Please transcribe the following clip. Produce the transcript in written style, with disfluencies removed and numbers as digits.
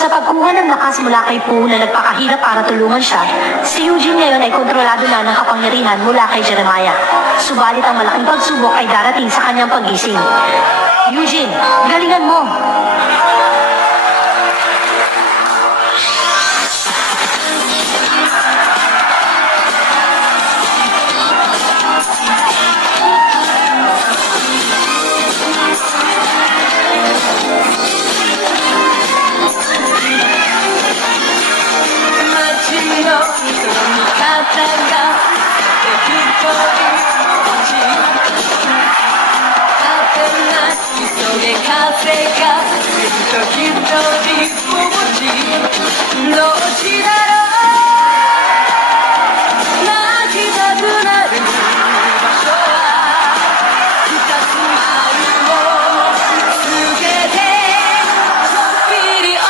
Sa pagkuha ng lakas mula kay Pooh na nagpakahirap para tulungan siya, si Eugene ngayon ay kontrolado na ng kapangyarihan mula kay Jeremiah. Subalit ang malaking pagsubok ay darating sa kanyang paggising. Eugene, galingan mo!風がずっと一人